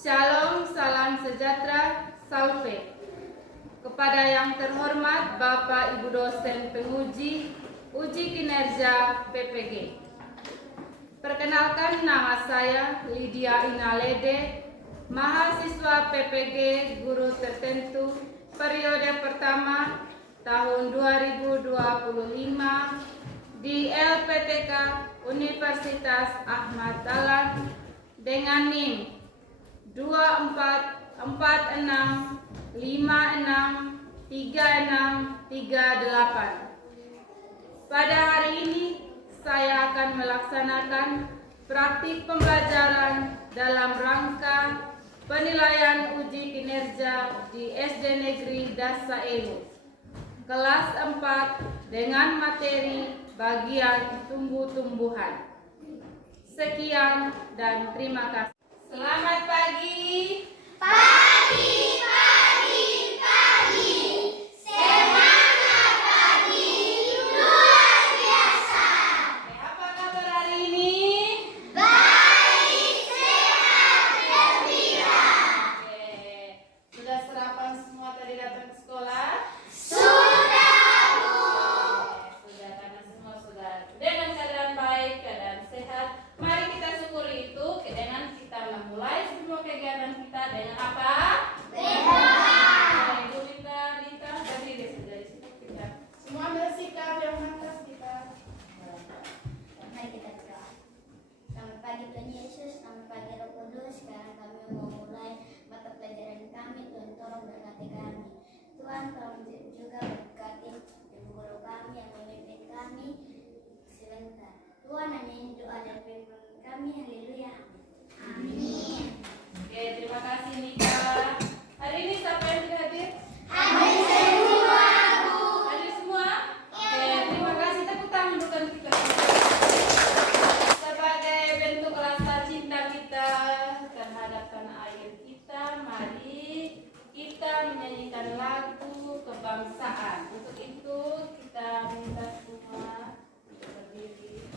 Shalom, salam sejahtera, salve. Kepada yang terhormat Bapak Ibu dosen penguji uji kinerja PPG. Perkenalkan, nama saya Lydia Inalede, mahasiswa PPG guru tertentu periode pertama tahun 2025 di LPTK Universitas Ahmad Dahlan dengan NIM 2446563638. Pada hari ini saya akan melaksanakan praktik pembelajaran dalam rangka penilaian uji kinerja di SD Negeri Dasa Elu kelas 4 dengan materi bagian tumbuh-tumbuhan. Sekian dan terima kasih. Selamat pagi. Pagi, pagi, pagi. Semangat pagi, luar biasa. Apa kabar hari ini? Baik, sehat, gembira. Sudah sarapan semua tadi datang ke sekolah? Sudah, Bu. Sudah, karena semua sudah dengan keadaan baik, keadaan sehat. Mari kita syukuri itu dengan kita memulai semua kegiatan kita dengan apa? Berdoa. Ibu minta berdiri dari situ kita. Semua bersikap yang pantas kita. Mari kita berdoa. Selamat pagi Tuhan Yesus, selamat pagi Roh Kudus. Sekarang kami mau mulai mata pelajaran kami. Tuhan tolong berkati kami. Tuhan tolong juga berkati ibu guru kami yang memimpin kami sebentar. Tuhan nanyain doa dan firman kami. Haleluya. Amin. Oke, terima kasih Nika. Hari ini siapa yang sudah hadir? Hadir semua, Bu. Hadir semua? Oke, terima kasih. Tepuk tangan bukan kita. Sebagai bentuk rasa cinta kita terhadap tanah air kita, mari kita menyanyikan lagu kebangsaan. Untuk itu kita minta semua untuk berdiri.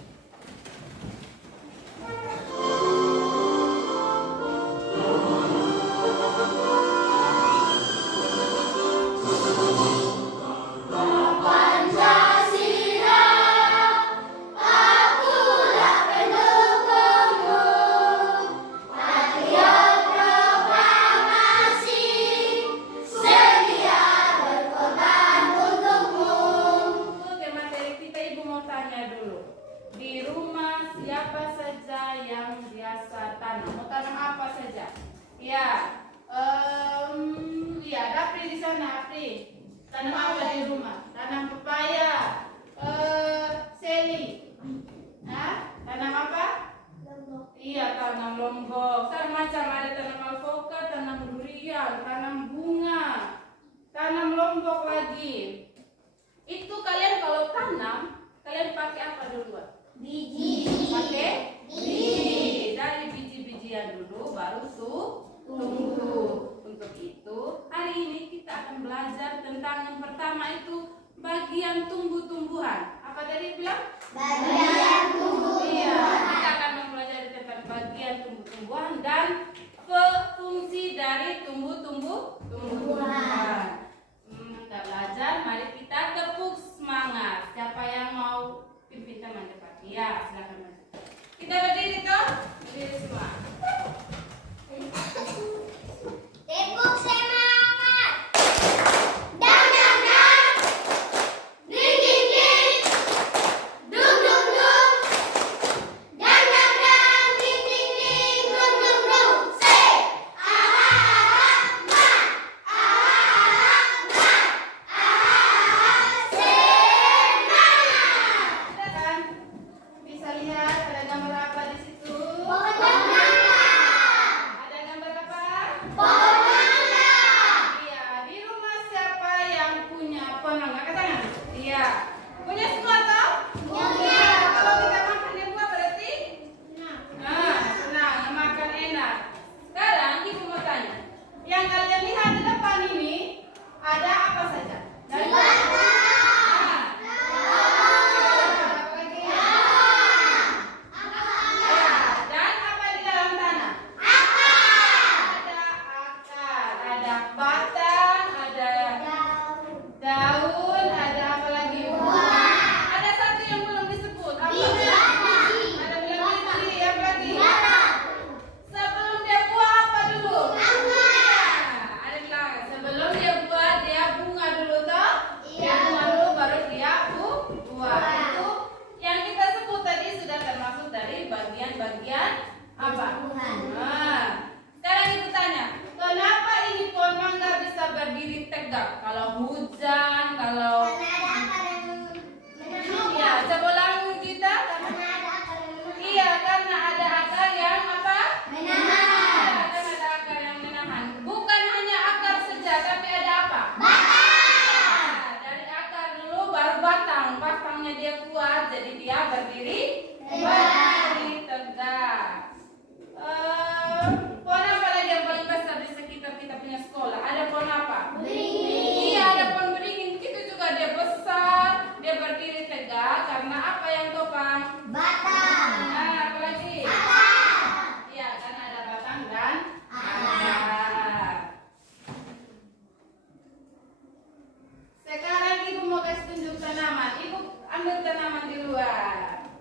Pancasila, akulah pendukungmu. Patriot proklamasi, sedia berkorban untukmu. Oke, materi kita Ibu mau tanya dulu. Di rumah siapa saja yang biasa tanam? Mau tanam apa saja? Ya, ya, Dapri di sana, Apri. Tanam apa di rumah? Tanam pepaya. Seli. Hah? Tanam apa? Iya, tanam lombok. Macam ada tanam alpukat, tanam durian, tanam bunga, tanam lombok lagi. Itu kalian kalau tanam, kalian pakai apa duluan? Biji. Pakai biji. Dari biji-bijian dulu, baru tumbuh. Untuk itu, hari ini kita akan belajar tentang yang pertama itu bagian tumbuh-tumbuhan. Apa tadi bilang? Bagian tumbuh. Iya, kita akan mempelajari tentang bagian tumbuh-tumbuhan dan fungsi dari tumbuh-tumbuhan. Kita belajar, mari kita tepuk semangat. Siapa yang mau pimpin teman depan? Iya, silakan maju. Kita berdiri toh? Berdiri semua. Tepuk semangat. Dang dang dang. Ding ding ding. Dung dung dung. Dang dang dang. Ding ding ding. Dung dung dung. Say. Aha aha ma. Aha aha ma. Aha aha semangat. Ada kan? Bisa lihat ada gambar apa di situ? Pohon mangga. Ada gambar apa? Pohon mangga. Iya, di rumah siapa yang punya pohon mangga? Angkat tangan. Iya. Punya semua toh? Punya. Kalau kita makan di buah berarti? Senang, makan enak. Sekarang Ibu mau tanya. Yang kalian lihat di depan ini ada apa saja? Dari dan apa di dalam tanah? dan akar. Sekarang ibu mau kasih tunjuk tanaman. Ibu ambil tanaman di luar.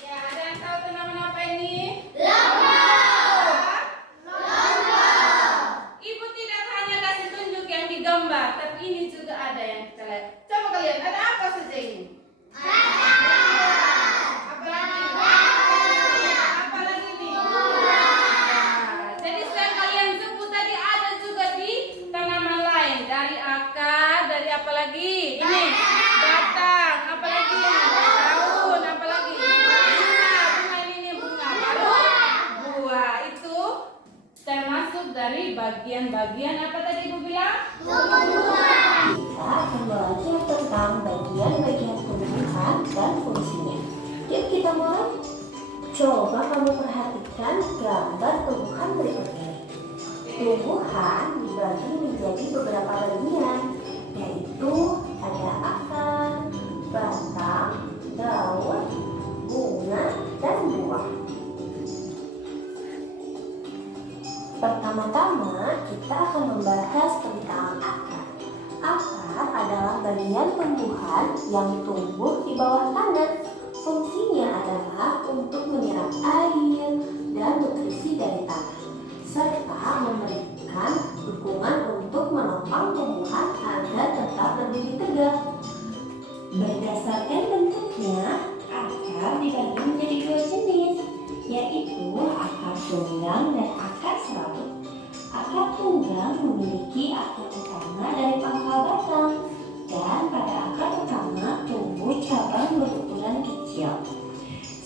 Ya, ada yang tahu tanaman apa ini? Ibu tidak hanya kasih tunjuk yang digambar, tapi ini juga ada yang kita lihat. Coba kalian, ada apa saja ini? Apa lagi? Apa lagi nih? Nah, jadi setelah kalian sebut tadi ada juga di tanaman lain. Dari akar, dari apa lagi? Ini batang, apa lagi? Daun, apa lagi? Bunga ini bunga. Baru buah itu termasuk dari bagian-bagian apa tadi ibu bilang? Kita akan belajar tentang bagian-bagian tumbuhan dan fungsinya. Yuk kita mulai. Coba kamu perhatikan gambar tumbuhan berikut ini. Tumbuhan dibagi menjadi beberapa bagian, yaitu ada akar, batang, daun, bunga, dan buah. Pertama-tama kita akan membahas tentang akar. Akar adalah bagian tumbuhan yang tumbuh di bawah tanah. Fungsinya adalah untuk menyerap air dan nutrisi dari tanah, serta memberikan dukungan untuk menopang tumbuhan agar tetap berdiri tegak. Berdasarkan bentuknya, akar dibagi menjadi dua jenis, yaitu akar tunggang dan akar serabut. Akar tunggang memiliki akar utama dari pangkal batang, dan pada akar utama tumbuh cabang berukuran kecil.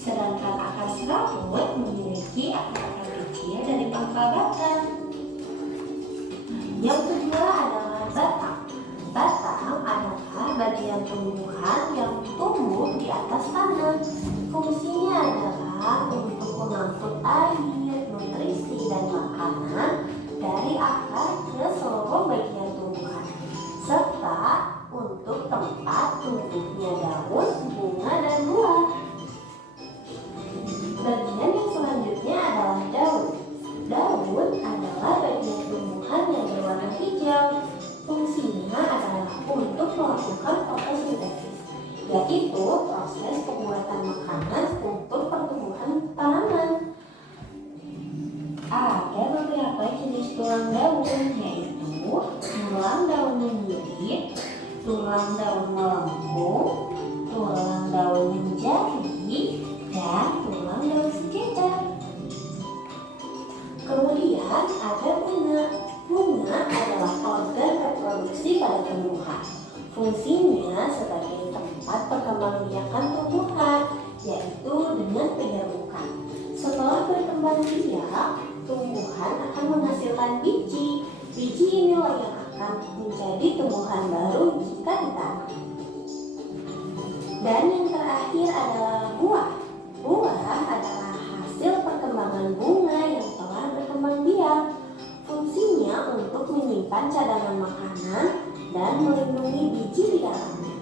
Sedangkan akar serabut memiliki akar-akar kecil dari pangkal batang. Yang kedua adalah batang. Batang adalah bagian tumbuhan yang tumbuh di atas tanah. Fungsinya adalah untuk mengangkut air, nutrisi, dan makanan dari akar ke seluruh bagian tumbuhan, serta untuk tempat tumbuhnya daun, bunga, dan buah. Bagian yang selanjutnya adalah daun. Daun adalah bagian tumbuhan yang berwarna hijau. Fungsinya adalah untuk melakukan fotosintesis, yaitu proses pembuatan makanan untuk pertumbuhan tanaman. Ada beberapa jenis tulang daun, yaitu tulang daun menyirit, tulang daun melengkung, tulang daun menjadi, dan tulang daun sekitar. Kemudian ada bunga. Bunga adalah organ reproduksi pada tumbuhan. Fungsinya sebagai tempat perkembangbiakan tumbuhan, yaitu dengan penyerbukan. Setelah berkembang biak, tumbuhan akan menghasilkan biji. Biji inilah yang akan menjadi tumbuhan baru jika ditanam. Dan yang terakhir adalah buah. Buah adalah hasil perkembangan bunga yang telah berkembang biak. Fungsinya untuk menyimpan cadangan makanan dan melindungi biji di dalamnya.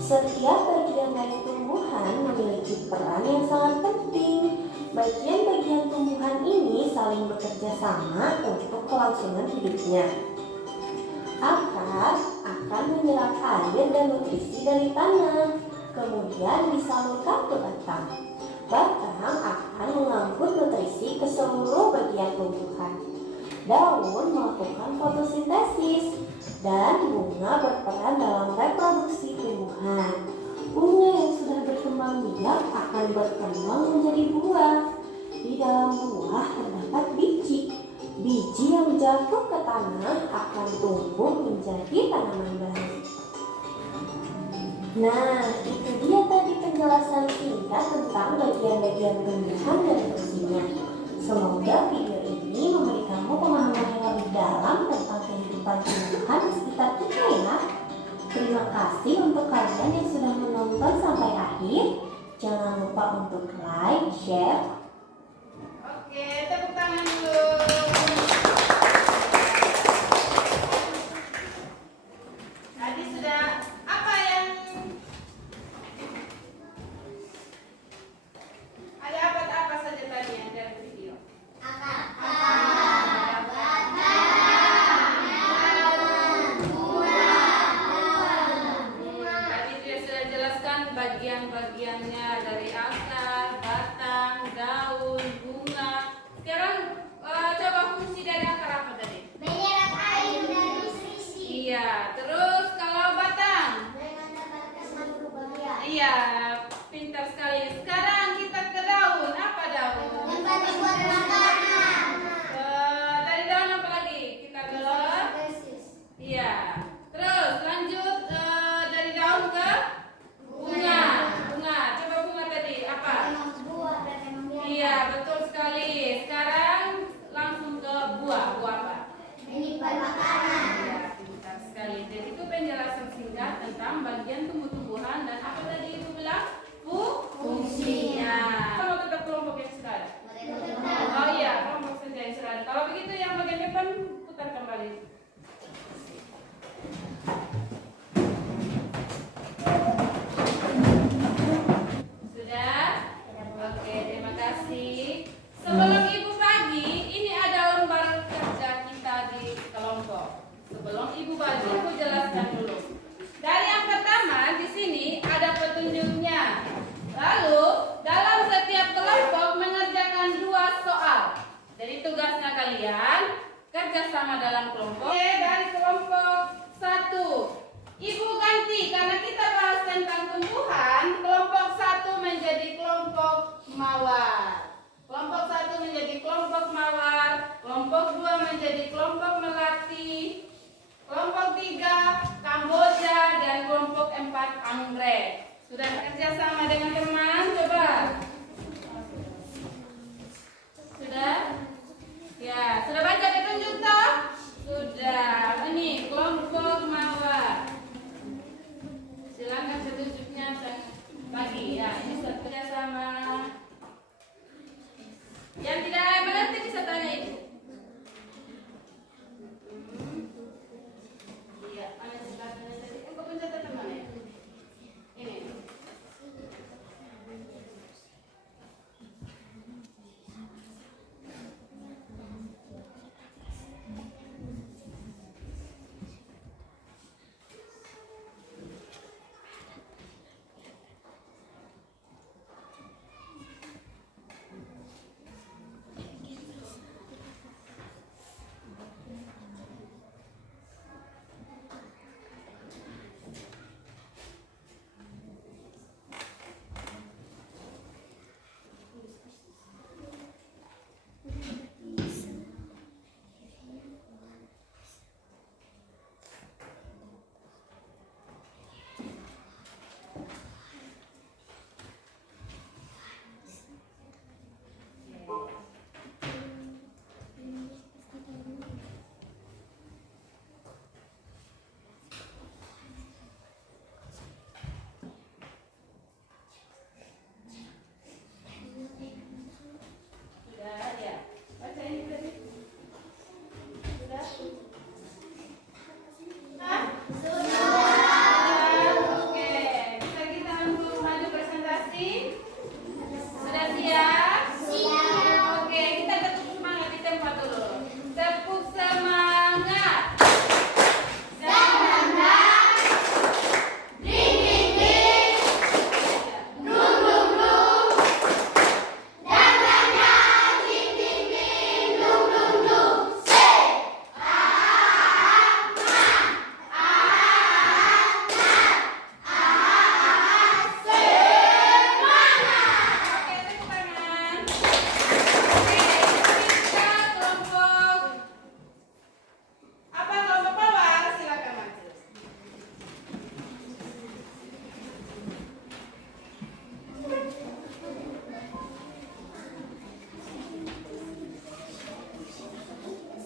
Setiap bagian dari tumbuhan memiliki peran yang sangat penting. Bagian-bagian tumbuhan ini saling bekerja sama untuk kelangsungan hidupnya. Akar akan menyerap air dan nutrisi dari tanah, kemudian disalurkan ke batang. Batang akan mengangkut nutrisi ke seluruh bagian tumbuhan. Daun melakukan fotosintesis, dan bunga berperan dalam reproduksi tumbuhan. Bunga yang sudah berkembang biak akan berkembang menjadi buah. Di dalam buah terdapat biji. Biji yang jatuh ke tanah akan tumbuh menjadi tanaman baru. Nah, itu dia tadi penjelasan singkat tentang bagian-bagian tumbuhan dan fungsinya. Semoga video ini memberi kamu pemahaman yang lebih dalam tentang kehidupan tumbuhan di sekitar kita ya. Terima kasih untuk kalian yang sudah menonton sampai akhir. Jangan lupa untuk like, share. Oke, tepuk tangan dulu. Tadi sudah apa yang ada apa saja tadi? Oh iya, kelompok saja yang sudah ada. Kalau begitu yang bagian depan putar kembali. Sudah? Oke, terima kasih. Sebelum Ibu bagi, ini ada lembar kerja kita di kelompok. Sebelum Ibu bagi, aku jelaskan dulu. Dari yang pertama, di sini ada petunjuknya. Lalu, dalam setiap kelompok mengerjakan 2 soal. Jadi tugasnya kalian kerjasama dalam kelompok. Oke, dari kelompok 1. Ibu ganti, karena kita bahas tentang tumbuhan, kelompok 1 menjadi kelompok mawar. Kelompok 1 menjadi kelompok mawar, kelompok 2 menjadi kelompok melati, kelompok 3 Kamboja, dan kelompok 4 anggrek. Sudah kerjasama dengan teman? Coba. Sudah? Ya, sudah baca petunjuk toh? Sudah. Ini kelompok mawar. Silakan petunjuknya bagi. Ya, ini sudah kerjasama. Yang tidak mengerti bisa tanya Ibu. Iya, mana silakan tadi. Engkau pencet teman ya. Ini.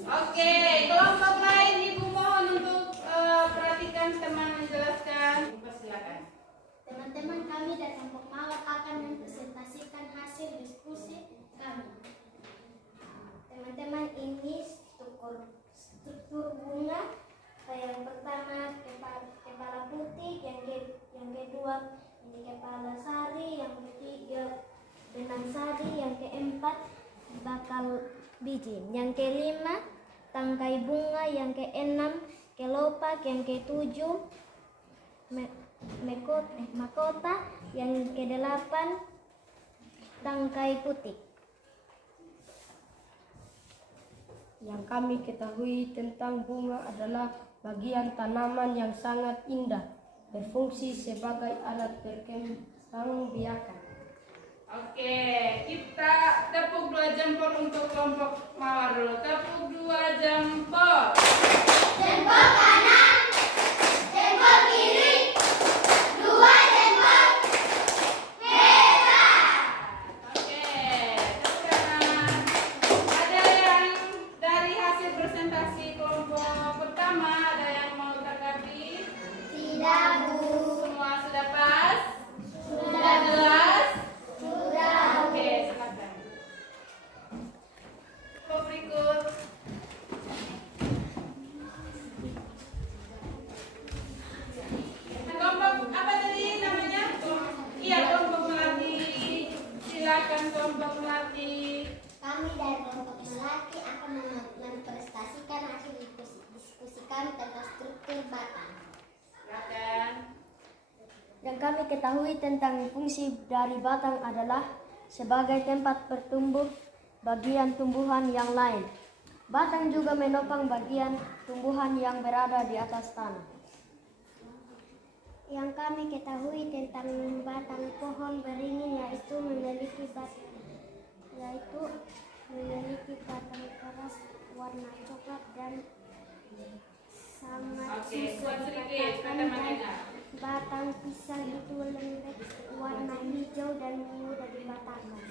Oke, kelompok lain Ibu mohon untuk perhatikan teman menjelaskan. Silakan. Teman-teman kami dari kelompok mawar akan mempresentasikan hasil diskusi kami. Teman-teman, ini struktur bunga. Yang pertama kepala putih, yang kedua ini kepala sari, yang ketiga benang sari, yang keempat bakal biji, yang kelima tangkai bunga, yang keenam kelopak, yang ketujuh mahkota, yang kedelapan tangkai putih. Yang kami ketahui tentang bunga adalah bagian tanaman yang sangat indah, berfungsi sebagai alat perkembangbiakan. Oke, kita tepuk 2 jempol untuk kelompok mawar dulu. Tepuk 2 jempol. Jempol kanan, jempol kiri, 2 jempol merah. Oke, tepuk tangan. Ada yang dari hasil presentasi kelompok pertama, ada yang mau tanggapi? Tidak, Bu. Semua sudah pas? Sudah, Jelas? sudah. Oke, silakan. kami ketahui tentang fungsi dari batang adalah sebagai tempat bertumbuh bagian tumbuhan yang lain. Batang juga menopang bagian tumbuhan yang berada di atas tanah. Yang kami ketahui tentang batang pohon beringin yaitu memiliki batang keras warna coklat dan sangat susah dikatakan, dan batang pisang itu lembek warna hijau dan mudah dipatahkan.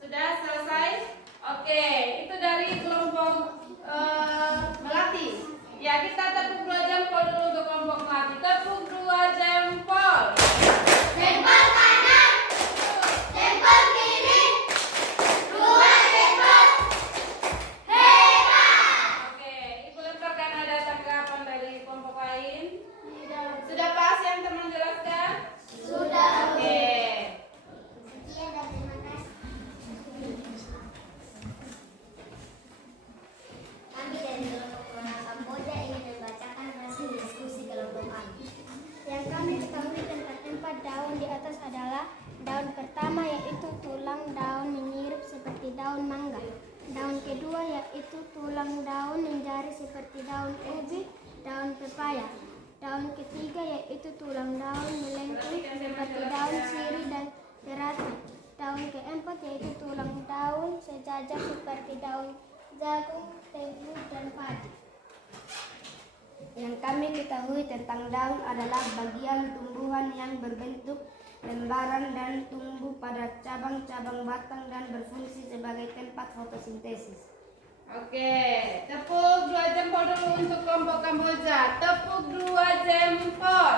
Sudah selesai? Oke, itu dari kelompok Melati. Ya, kita tepuk 2 jempol dulu untuk kelompok Melati. Tepuk 2 jempol. Jempol kanan, jempol kiri, 2 jempol. Hebat! Oke, Ibu lemparkan ada tanggapan dari kelompok lain? Sudah pas yang teman jelaskan? Sudah. Oke. Sekian dan terima kasih. Kami dari kelompok orang Kamboja ingin membacakan hasil diskusi kelompok kami. Yang kami ketahui tentang 4 daun di atas adalah daun pertama yaitu tulang daun mirip seperti daun mangga. Daun kedua yaitu tulang daun menjari seperti daun ubi, daun pepaya. Daun ketiga yaitu tulang daun melengkung seperti daun sirih dan teratai. Daun keempat yaitu tulang daun sejajar seperti daun jagung, tebu, dan padi. Yang kami ketahui tentang daun adalah bagian tumbuhan yang berbentuk lembaran dan tumbuh pada cabang-cabang batang dan berfungsi sebagai tempat fotosintesis. Oke, tepuk 2 jempol dulu untuk kelompok Kamboja. Tepuk 2 jempol.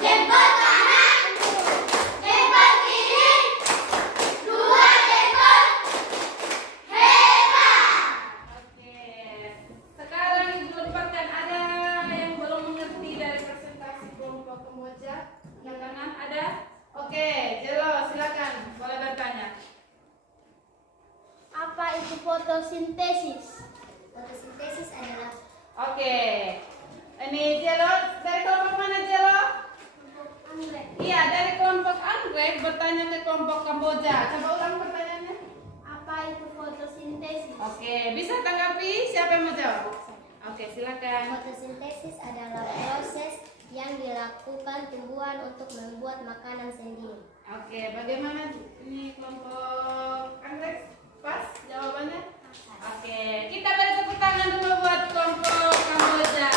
Jempol kanan, jempol kiri, 2 jempol. Hebat! Oke, sekarang Ibu lemparkan ada yang belum mengerti dari presentasi kelompok Kamboja. Yang kanan ada? Oke, Jelo silakan boleh bertanya. Apa itu fotosintesis? Fotosintesis adalah Oke, ini Jelo dari kelompok mana Jelo? anggrek. Iya, dari kelompok Anggrek bertanya ke kelompok Kamboja. Coba ulang pertanyaannya. Apa itu fotosintesis? Oke, bisa tanggapi? Siapa yang mau jawab? Oke, silakan. Fotosintesis adalah proses yang dilakukan tumbuhan untuk membuat makanan sendiri. Oke, bagaimana ini kelompok Anggrek? Pas jawabannya? Oke, kita beri tepuk tangan dulu buat kelompok Kamboja.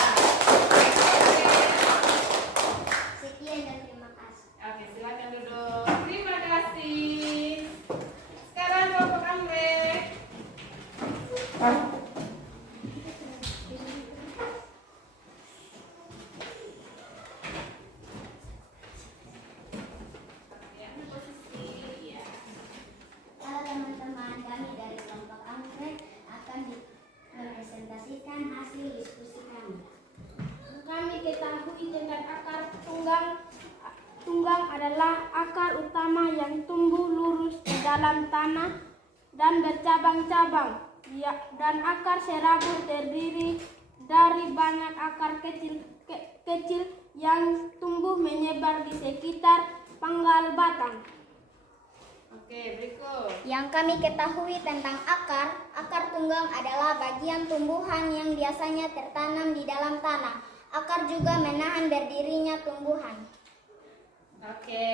Sekian dan terima kasih. Oke, silakan duduk. Terima kasih. Sekarang kelompok Anggrek. Halo teman-teman, kami dari kelompok anggrek akan mepresentasikan hasil diskusi kami. Kami ketahui tentang akar tunggang. Tunggang adalah akar utama yang tumbuh lurus di dalam tanah dan bercabang-cabang. Dan akar serabut terdiri dari banyak akar kecil yang tumbuh menyebar di sekitar pangkal batang. Oke, berikut. Yang kami ketahui tentang akar tunggang adalah bagian tumbuhan yang biasanya tertanam di dalam tanah. Akar juga menahan berdirinya tumbuhan. Oke,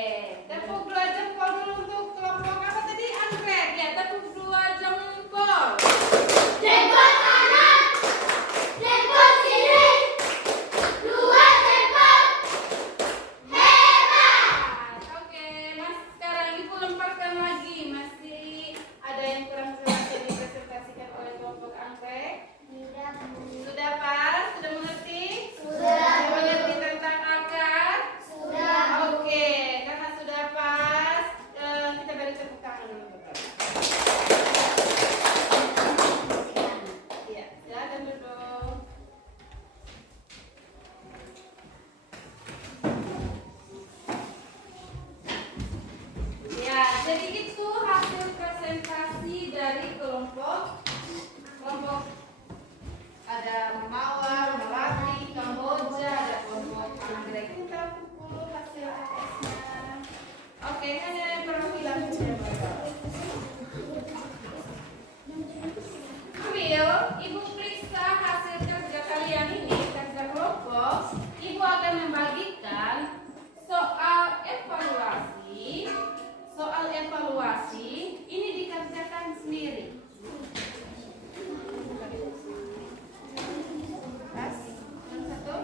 tepuk 2 jempol dulu untuk kelompok apa tadi? Anggrek ya, tepuk 2 jempol. Jempol kanan, jempol kiri, 2 jempol. Hebat! Oke, Mas, sekarang Ibu lemparkan lagi. Masih ada yang kurang jelas yang dipresentasikan oleh kelompok Anggrek. Sudah pas? Sudah mengerti? Sudah. Mengerti tentang akar? Sudah. Oke, karena sudah pas, kita beri tepuk tangan dulu. Iya, silakan duduk. Ya, jadi itu hasil presentasi dari kelompok ada Mawar, Melati, Kamboja, ada kelompok Oke, hanya perwakilan saja. Ambil, Ibu periksa hasil kerja kalian ini, kerja kelompok. Ibu akan membagikan soal evaluasi. Soal evaluasi ini dikerjakan sendiri. Yang satu.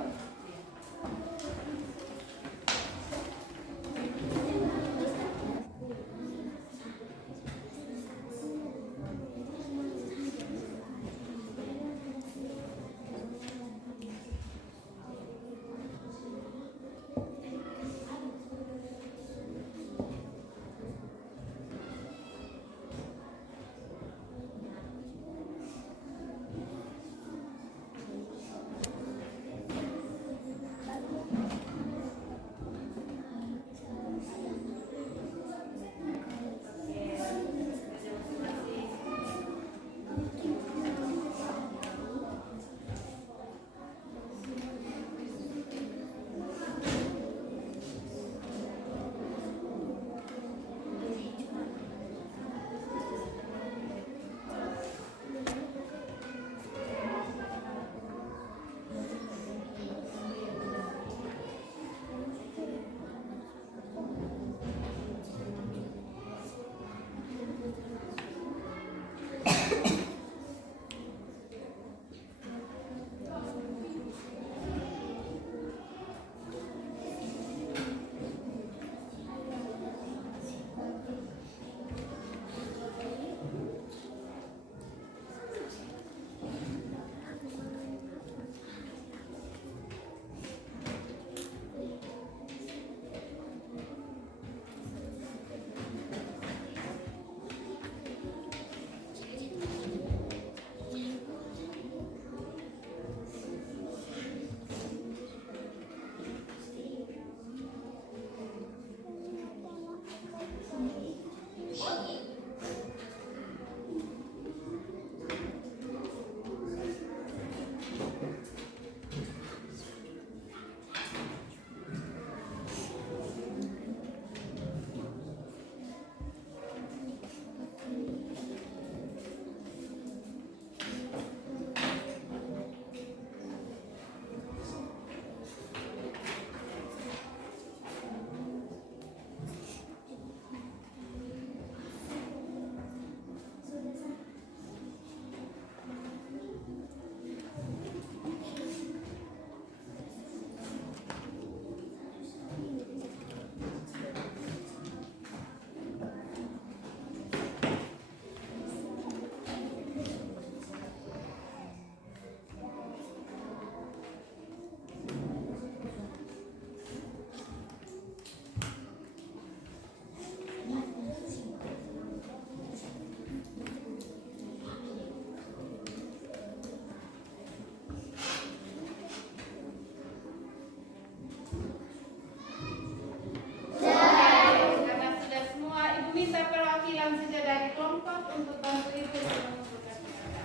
untuk bantu ibu mengumpulkan data.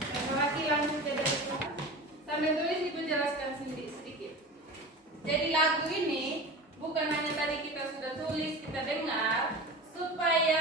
Perwakilan sudah dari kelas. Sambil tulis ibu jelaskan sedikit. Jadi lagu ini bukan hanya tadi kita sudah tulis, kita dengar, supaya